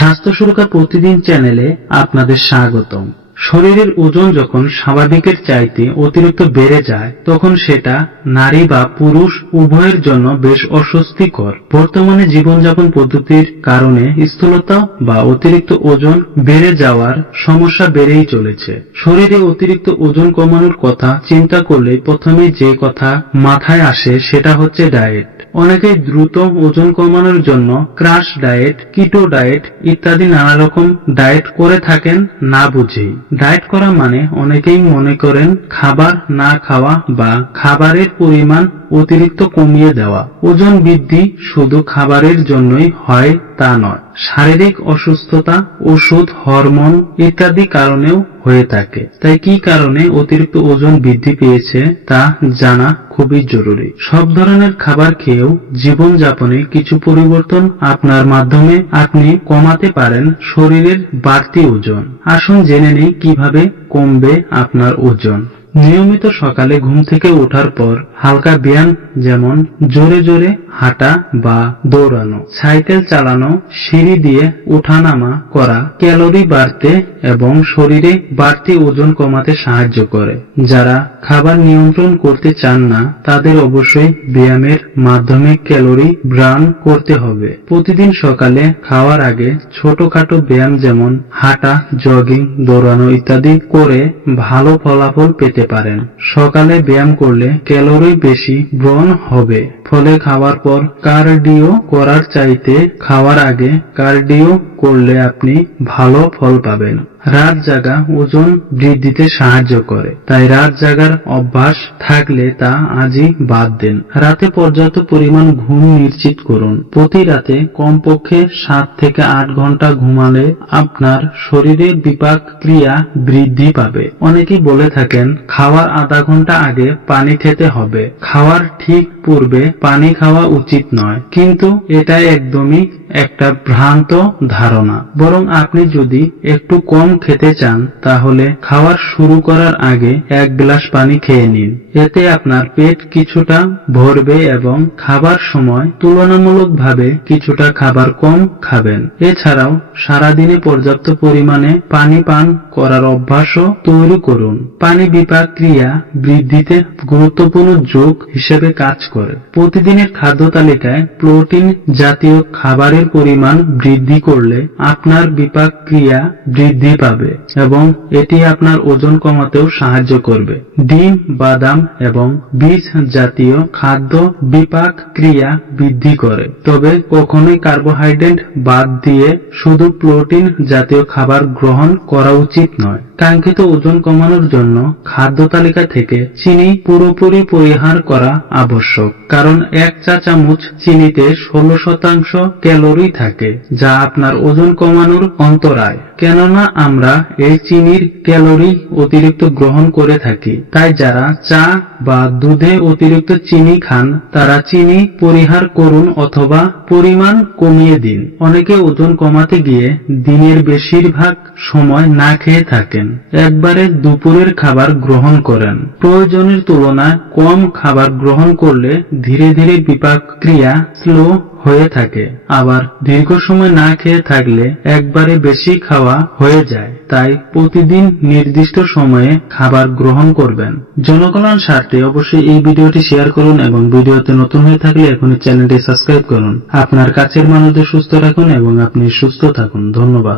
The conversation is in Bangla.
স্বাস্থ্য সুরক্ষা প্রতিদিন চ্যানেলে আপনাদের স্বাগতম। শরীরের ওজন যখন স্বাভাবিকের চাইতে অতিরিক্ত বেড়ে যায় তখন সেটা নারী বা পুরুষ উভয়ের জন্য বেশ অস্বস্তিকর। বর্তমানে জীবনযাপন পদ্ধতির কারণে স্থূলতা বা অতিরিক্ত ওজন বেড়ে যাওয়ার সমস্যা বেড়েই চলেছে। শরীরে অতিরিক্ত ওজন কমানোর কথা চিন্তা করলে প্রথমে যে কথা মাথায় আসে সেটা হচ্ছে ডায়েট। অনেকেই দ্রুত ওজন কমানোর জন্য ক্রাশ ডায়েট, কিটো ডায়েট ইত্যাদি নানা রকম ডায়েট করে থাকেন না বুঝেই। ডায়েট করা মানে অনেকেই মনে করেন খাবার না খাওয়া বা খাবারের পরিমাণ অতিরিক্ত কমিয়ে দেওয়া। ওজন বৃদ্ধি শুধু খাবারের জন্যই হয় তা নয়, শারীরিক অসুস্থতা, ওষুধ, হরমোন ইত্যাদি কারণেও হয়ে থাকে। তাই কি কারণে অতিরিক্ত ওজন বৃদ্ধি পেয়েছে তা জানা খুবই জরুরি। সব ধরনের খাবার খেয়েও জীবনযাপনে কিছু পরিবর্তন আপনার মাধ্যমে আপনি কমাতে পারেন শরীরের বাড়তি ওজন। আসুন জেনে নেই কিভাবে কমবে আপনার ওজন। নিয়মিত সকালে ঘুম থেকে ওঠার পর হালকা ব্যায়াম, যেমন জোরে জোরে হাঁটা বা দৌড়ানো, সাইকেল চালানো, সিঁড়ি দিয়ে ওঠানামা করা ক্যালোরি বাড়তে এবং শরীরে বাড়তি ওজন কমাতে সাহায্য করে। যারা খাবার নিয়ন্ত্রণ করতে চান না তাদের অবশ্যই ব্যায়ামের মাধ্যমে ক্যালোরি বার্ন করতে হবে। প্রতিদিন সকালে খাওয়ার আগে ছোটখাটো ব্যায়াম যেমন হাঁটা, জগিং, দৌড়ানো ইত্যাদি করে ভালো ফলাফল পেতে পারেন। সকালে ব্যায়াম করলে ক্যালোরি বেশি বার্ন হবে, ফলে খাওয়ার পর কার্ডিও করার চাইতে খাওয়ার আগে কার্ডিও করলে আপনি ভালো ফল পাবেন। রাত জাগা ওজন বৃদ্ধিতে সাহায্য করে, তাই রাত জাগার অভ্যাস থাকলে তা আজই বাদ দেন। রাতে পর্যাপ্ত পরিমাণ ঘুম নিশ্চিত করুন। প্রতি রাতে কমপক্ষে 7 থেকে 8 ঘন্টা ঘুমালে আপনার শরীরে বিপাক ক্রিয়া বৃদ্ধি পাবে। অনেকেই বলে থাকেন খাওয়ার আধা ঘন্টা আগে পানি খেতে হবে, খাওয়ার ঠিক পূর্বে পানি খাওয়া উচিত নয়, কিন্তু এটা একদমই একটা ভ্রান্ত ধারণা। বরং আপনি যদি একটু কম খেতে চান তাহলে খাওয়ার শুরু করার আগে 1 গ্লাস পানি খেয়ে নিন। এতে আপনার পেট কিছুটা ভরবে এবং খাবার সময় তুলনামূলকভাবে কিছুটা খাবার কম খাবেন। এছাড়াও সারাদিনে পর্যাপ্ত পরিমাণে পানি পান করার অভ্যাসও তৈরি করুন। পানি বিপাক ক্রিয়া বৃদ্ধিতে গুরুত্বপূর্ণ যোগ হিসেবে কাজ করে। প্রতিদিনের খাদ্য তালিকায় প্রোটিন জাতীয় খাবারের পরিমাণ বৃদ্ধি করলে আপনার বিপাক ক্রিয়া বৃদ্ধি পাবে এবং এটি আপনার ওজন কমাতেও সাহায্য করবে। ডিম, বাদাম এবং বীজ জাতীয় খাদ্য বিপাক ক্রিয়া বৃদ্ধি করে, তবে কখনোই কার্বোহাইড্রেট বাদ দিয়ে শুধু প্রোটিন জাতীয় খাবার গ্রহণ করা উচিত নয়। কাঙ্ক্ষিত ওজন কমানোর জন্য খাদ্য তালিকা থেকে চিনি পুরোপুরি পরিহার করা আবশ্যক, কারণ 1 চা চামচ চিনিতে 16% ক্যালোরি থাকে, যা আপনার ওজন কমানোর অন্তরায়। কেননা আমরা এই চিনির ক্যালোরি অতিরিক্ত গ্রহণ করে থাকি, তাই যারা চা বা দুধে অতিরিক্ত চিনি খান তারা চিনি পরিহার করুন অথবা পরিমাণ কমিয়ে দিন। অনেকে ওজন কমাতে গিয়ে দিনের বেশিরভাগ সময় না খেয়ে থাকেন, একবারে দুপুরের খাবার গ্রহণ করেন। প্রয়োজনের তুলনায় কম খাবার গ্রহণ করলে ধীরে ধীরে বিপাক ক্রিয়া স্লো হয়ে থাকে, আবার দীর্ঘ সময় না খেয়ে থাকলে একবারে বেশি খাওয়া হয়ে যায়। তাই প্রতিদিন নির্দিষ্ট সময়ে খাবার গ্রহণ করবেন। জনকল্যাণ স্বার্থে অবশ্যই এই ভিডিওটি শেয়ার করুন এবং ভিডিওতে নতুন হয়ে থাকলে এখনই চ্যানেলটি সাবস্ক্রাইব করুন। আপনার কাছের মানুষদের সুস্থ রাখুন এবং আপনি সুস্থ থাকুন। ধন্যবাদ।